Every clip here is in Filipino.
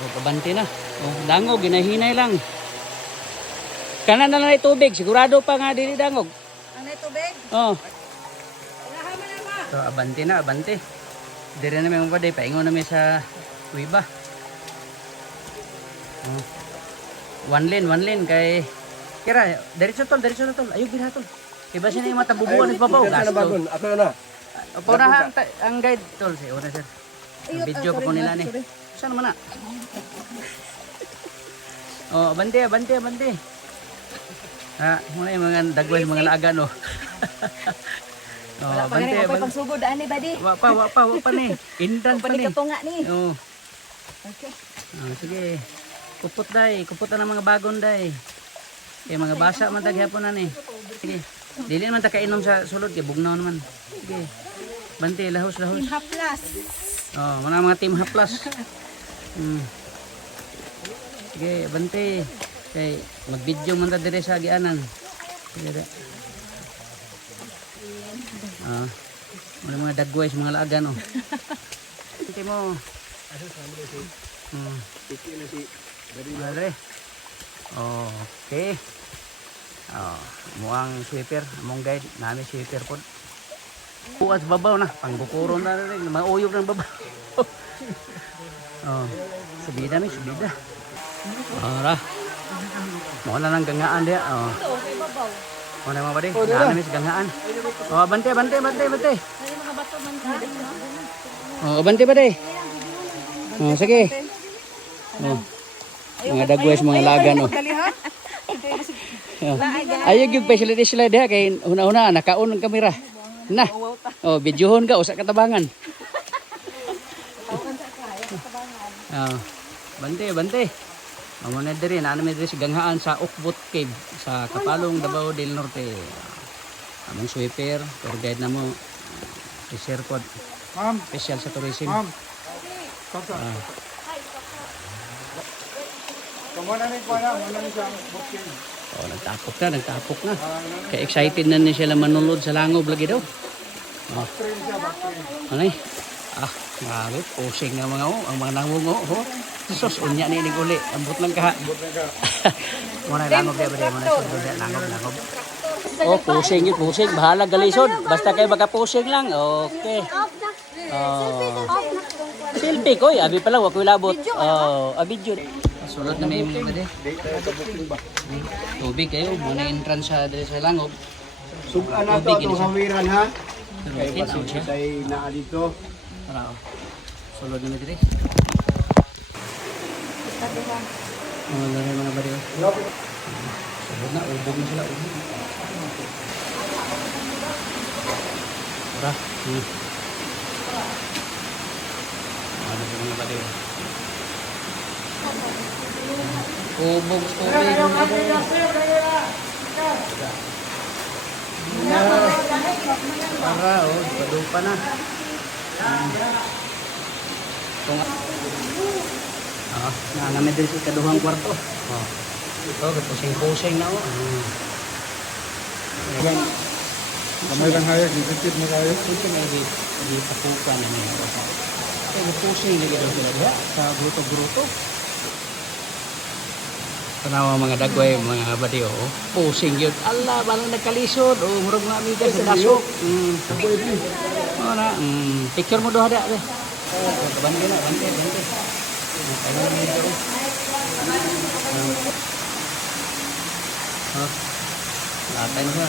O, pabanti na. O, dangog, ginahinay lang. Kanan na lang ay tubig. Sigurado pa nga dili dangog. Ang may tubig? Oh. Lahama na ma. So, abante na, abante. Dire na may mga paingon na may sa kuiba. Oh. One lane kay kira, diretso tol. Ayog din tol. Iba siya na yung matabubuan ng babaw. Gasto. Ako na. Opo na ang guide tol. Una sir. Ang video ko po nila ni. Saan naman na? Oh, abante. Ha, muna yung mga dagway, mga laaga no. Oh, Wala pa rin ako pagsugod ani badi. Wa pa ni. Indan pa ni. Panikato nga ni. Oh. Okay. Oh, sige. Kupot na ng mga bagon day. Kaya mga basa man taghapon na ni. Sige. Dili naman ta kainom sa sulod kay bugnaw naman. Sige. Bante lahos. Team Haplas. Oh, mga team haplas. Sige, bante. Kay mag-video man ta dire sa agianan. Sige. Ah. Mga dagway sa mga laagan oh. Sige mo. Madre. Okay. Oh, muang sweeper, among guide, nami sweeper pod. Bukas babaw na, pangbukuron na rin, mauyog ng babaw. Oh, subida. Ora. Mo na lang gangaan dia. Oh. Okay babaw. Mo na mga bade, nami sa gangaan. Oh, bante. Ay mga bato man ka. Oh, bante bade. Oh, sige. Oh. Mga dagwes, mga laga no. Ayog yung facility sila diha kay una nakaon ang kamera. Na. Oh, videohon ka usa ka tabangan. Oh. Bante. Amo na diri na may diri sa ganghaan sa Ukbot Cave sa Kapalong, Davao del Norte. Among sweeper, tour guide na mo. Reserve code. Ma'am, Special sa tourism. ma'am. Kumana ni sa booking. Oh, nagtapok na. Kaya excited na ni sila manunod sa langob lagi daw. Oh. Anay? Ah, grabe. Pusing nga mga ang mga nangungo. Oh. Sos, unya ni uli. Ambot lang ka. Muna langob dia ba? Muna sa langob. Oh, pusing. Bahala galisod. Basta kayo magka-pusing lang. Okay. Oh. Selfie ko. Abi pala, wako labot. Oh, video. Sulod na may mga de. Tubig kayo, muna entrance sa langob. Sugan na to itong hawiran ha. Kay Kaya pasig tay naa dito. Tara. Sulod na may dire. Oh, lari mga bariyo. Sulod na, ubog na sila. Tara. Ano sa mga bariyo? Ubog tubig. Para oh, padupa na. Namin din sa kaduhang kwarto. Oh. Ito, pusing-pusing na oh. Kamay lang hayag, dikit mo kayo. Ito nga di papukan na niya. Ito pusing lagi daw sila diha sa gruto-gruto. Tanawa mga dagway, mga badiyo, pusing yun. Allah, balang nagkalisod. O, murag mga amigas sa dasok. Picture mo doon hada. Bante.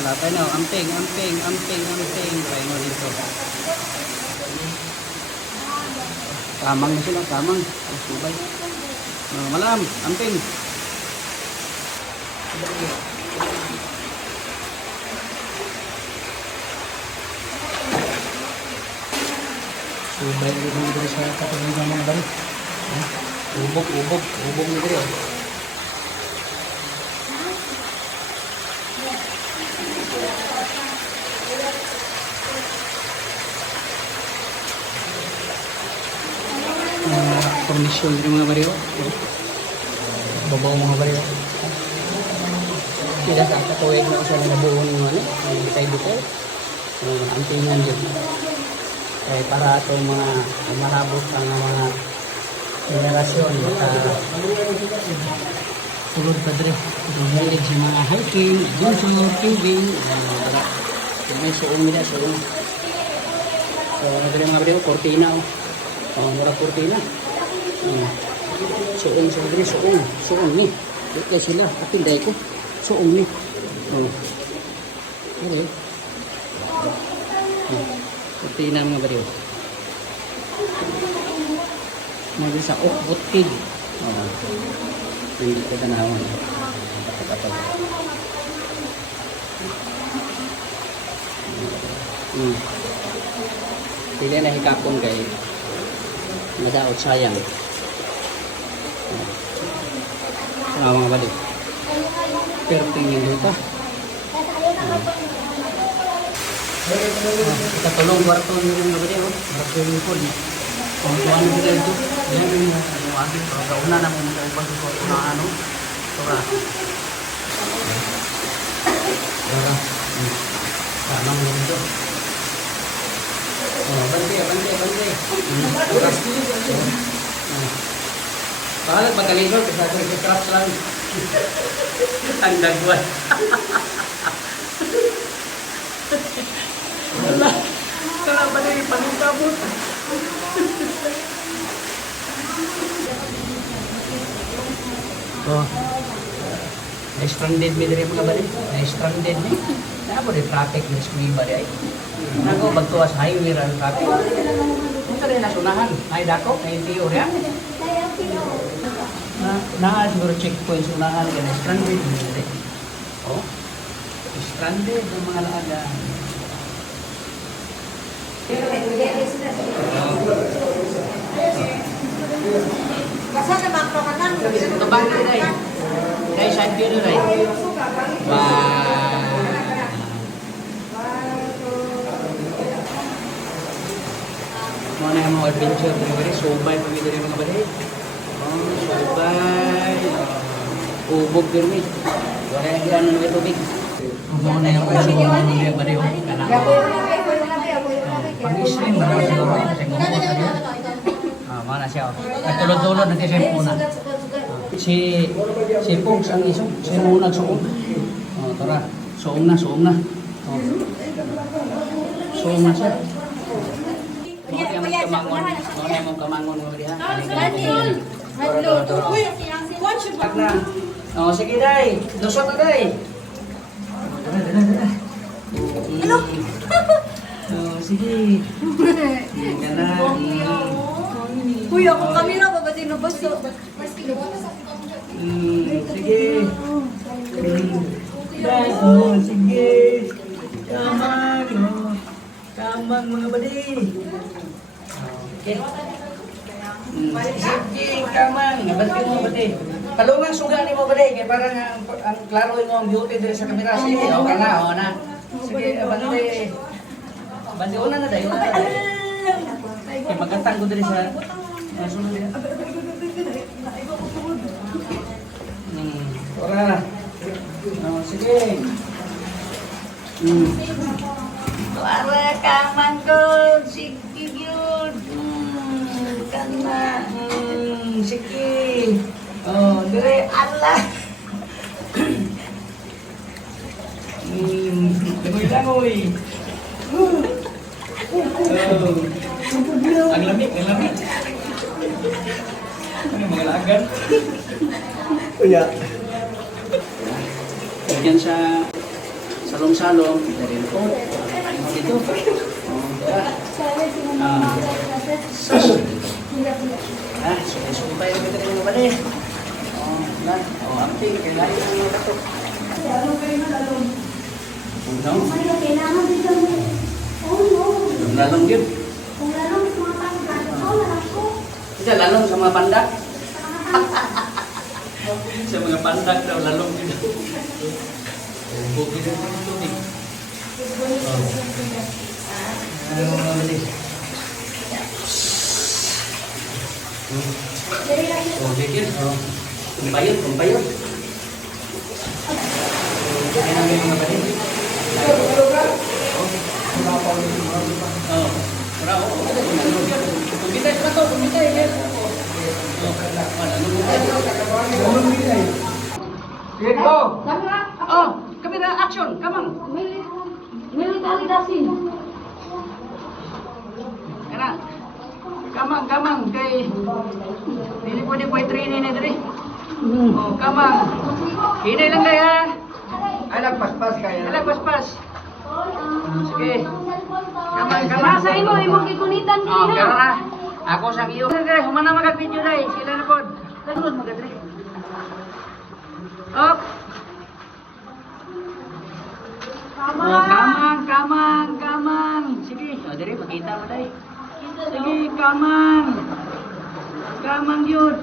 Latay na. Amping. Try mo dito. Kamang na sila, kamang. Subay. Malam, amping. Subay ulit mo dito sa katabi ng mga balik. Ubog mo dito. Permission dari mga bariyo. Babaw mga bariyo. Tidak sa katuwid na usa na buon ng ano, ay bitay-bitay. Antingan yun. Para itong mga marabot ang mga generasyon sulod pa dre. Hilig sa mga hiking, adventure, tubing, wala. May suong nila, suong. So, dre mga bro, cortina. Mura cortina. Suong sa dre, suong ni. Dito sila, kapinday ko. Suong ni. Okay. Cortina mga bro. Mga sa Okbutkig. Hindi ko tanawan. Pili na hikapon kay nadaot sayang. Mga balik. Pero tingin dito. Katulong kwarto yung mga balik. Marapin yung po. Kung tuwan mo dito, yan yung ating kauna na mong ibang dito na ano. Tora. Sana mo dito. Bante. Bakalag pagkalingkod, kasi ako nag-scratch lang. Ang dagwan. Wala. Kala ba na yung paningkabot? Na-stranded mi diri mga bali. Na-stranded mi. Nabo di traffic ni school ba di ay. Nago bagtuas highway ra traffic. Unsa rin nasunahan? Ay dako, ay tiyo ra. Na siguro checkpoint sunahan ka na-stranded mi diri. Oh. Stranded ang mga laaga. Basta na makrokanan. Tabang ko dai. Dai side view dai. Wah. Mana yang mau adventure dari sobay pagi dari mga balay. Sobay. Ubog dirmi. Wala yan ng tubig. Mana yang mau sobay dari balay kana. Pang-islim na siguro kasi ngumot na yun. Mana siya. Katulod-tulod na siya muna. Si Pogs ang isong. Siya muna nagsuong. Tara. Suong na. Suong na siya. Mga mong kamangon mo diha. Sige day. Lusot na day. Sige. Gana. Kuya, kung kamera pa ba tinubasto? Sige. Sige. Kamang mga badi. Okay. Sige, kamang. Nabantin mo badi. Kalungan suga ni mo badi. Kaya parang ang klaroin mo ang beauty din sa kamera. Sige, o ka na. Sige, abante. Abante, una na dahil. Kaya magkatang ko din sa sunod din. Ora. Sige. Para kamang ko. Sige yun. Kana. Sige. Dire Allah. Langoy. Ang lamig. Ano mga lagan? Kuya. Yan sa salong-salong. Dari po. Dito. Sumpay na kita mga bali. Amping. Kailangan ng mga batok. No? Lalong yun. Kita lalong sa mga pandak. Sa mga pandak daw, lalong yun. Bukid ang tubig. Ano mga bali? Bukid. Kumpayot. Kaya namin mga bali. Bravo. Kita itu Sige, go! Oh, kamera, action, kamang. Military dasin. Kana. Kamang, kay... Dili pwede po i-training na dali. Oh, kamang. Hinay lang kayo ha. Ay, nagpaspas kayo. Alam, paspas. Sige. Kamang. Nasa imo, imong gikunitan Oh, kini pero ha. na. Ako sa iyo. Dali, humana magag-video dai. Sila na pod. Sunod magag-dali. Up. Oh, kamang. Sige. Oh, dali, makita mo dai. Sige, kamang. Kamang yun.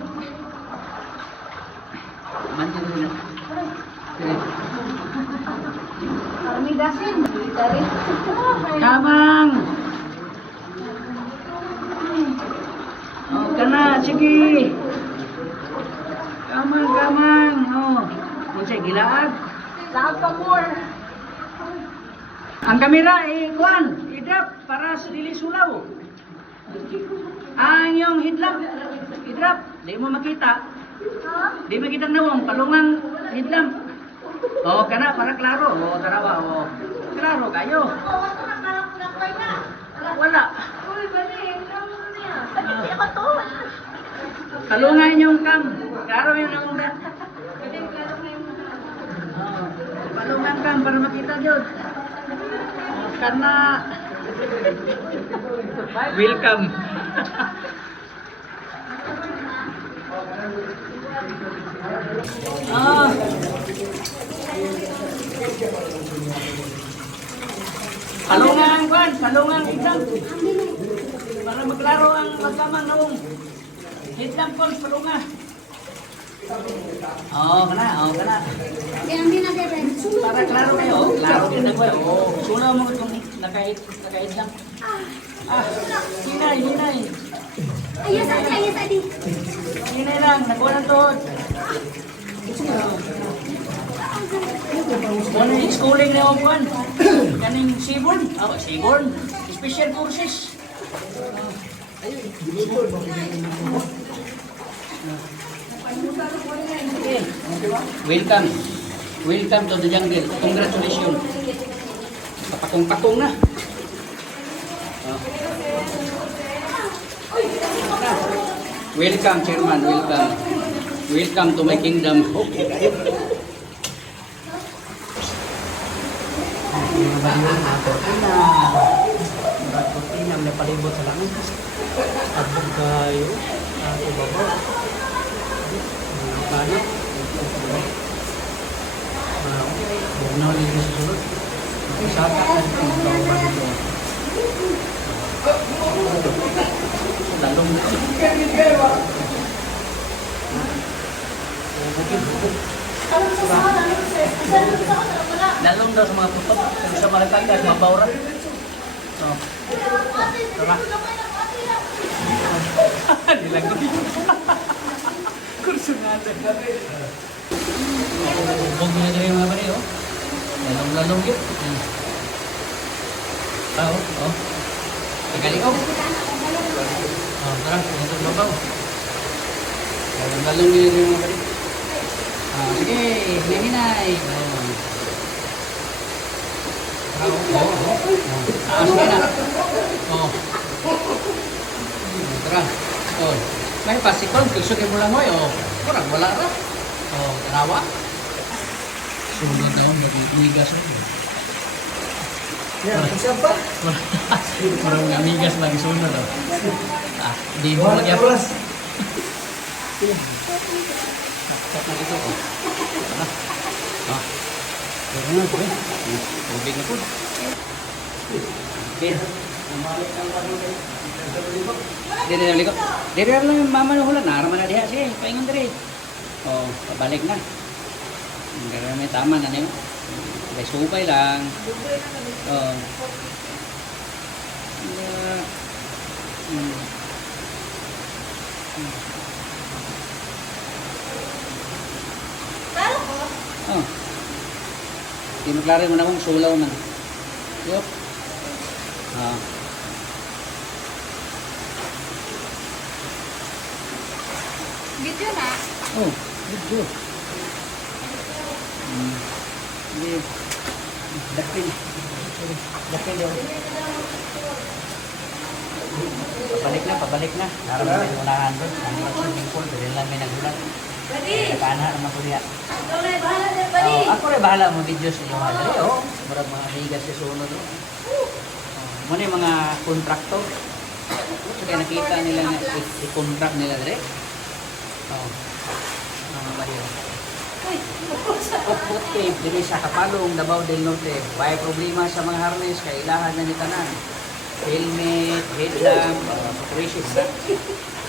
Mantin mo na. Sige. Army dasin. Military. Kamang. Oh, kana, sige. Kamang. Oh. Unsay gilaag? Lahat pa more. Ang kamera kuan, i-drop para sa dili sulaw. Ang yung headlamp, i-drop, di mo makita. Di makita nawong palungang headlamp. Oh, kana para klaro. Oh, tarawa. Oh. Klaro kayo. Wala. Uy, bali. Talungan yung cam. Klaro yun ang una. Oh, palungan cam para makita yun. Oh, kana. Welcome. Ah. Palungan hidlang. Para maglaro ang magkamang noong. Hidlang kon, palunga. Kana. Kaya hindi na kaya Para klaro kayo, klaro din na kayo. Sunaw mo kung nakahidlang. Hinay. Ayos adi. Hinay lang, nakuha ng tuhod. Ano yung schooling na yung kuhan? Kaning Seaborn? Seaborn. Special courses. Okay. Welcome to the jungle. Congratulations. Kapakong-pakong na. Welcome, Chairman. Welcome to my kingdom. Okay. Cortina, may palibot sa langit. Abog kayo. Ato baba. Paano? Huwag na ulit sa sunod. Isata ka dito ang kauban ito. Lalong dito. Lalong daw sa mga putok. Sa Malatagas, mga bauran. So, tara. Nilago. Kurso natin. Huwag mo na dito yung mga bari, oh. Lalong yun. Oh. Tagali ko. Oh, tara. Ito babaw. Lalong yun yung mga bari. Sige, hinay. Taas ka na. Tara. May pasikon. Kusugin mo lang mo. Kurang wala ra. Tarawa. Sunod na ako. Nag-iigas na. Isa pa? Kurang amigas lang sunod. Di mo lagi ako. Nakasap na dito. Pero na, tubig na po. Okay. Diri lang yung mama ng hula. Naraman na diha siya. Paingon diri. Pabalik na. Pero may tama na niyo. May supay lang. Di maklaro mo na kung sulaw man. Yup. Video na. Oh, video. Hindi. Dakil. Dakil yun. Pabalik na. Naroon may unahan doon. Ang swimming pool, dahil lang may nagulat. Buddy. Nakaana naman ko niya. Ikaw na, bahala na, buddy. Oh, ako rin bahala mo video sa inyo. Dali, oh. Marang mga higas sa sunod. Oh. Muna yung mga kontraktor. So, kaya nakita nila na i-contract nila dali. Oh. Mga baliw. Okay, dili sa Kapalong, Davao del Norte. May problema sa mga harness, kaya ilahan na ni tanan. Helmet, headlamp, operation na.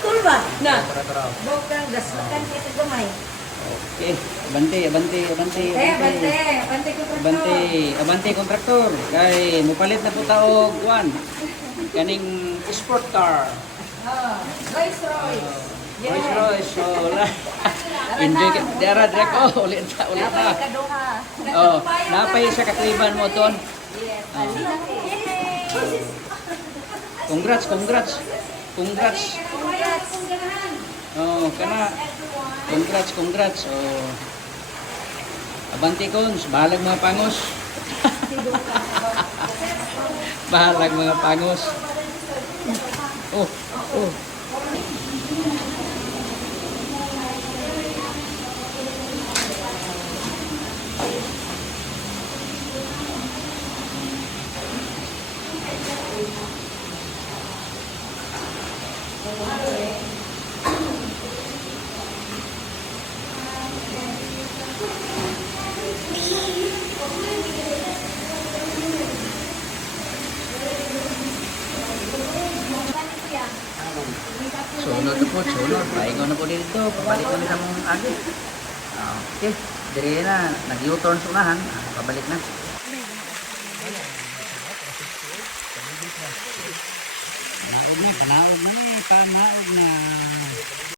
Cool ba? Na. Tara. Bawag ka ng gasmakan kaya sa gamay. Okay, abante. Bante ko pa Abante kontraktor. Kay mupalit na po taog kuan. Kaning sport car. Rolls Royce. Rolls Royce. So, enjoy ka. Dara direct ulit na. Kaduha. Oh, napay sa kakriban mo ton. Yes. Congrats. Congrats. Oh, kana. Congrats. Oh. Abante cons, bahalag mga pangos. Bahalag mga pangos. Oh. Sunod. Paingaw na po dito. Pabalik na sa mong agi. Okay. Dire na. Nag-U-turn sa unahan. Pabalik na. Panaog na. Panaog na.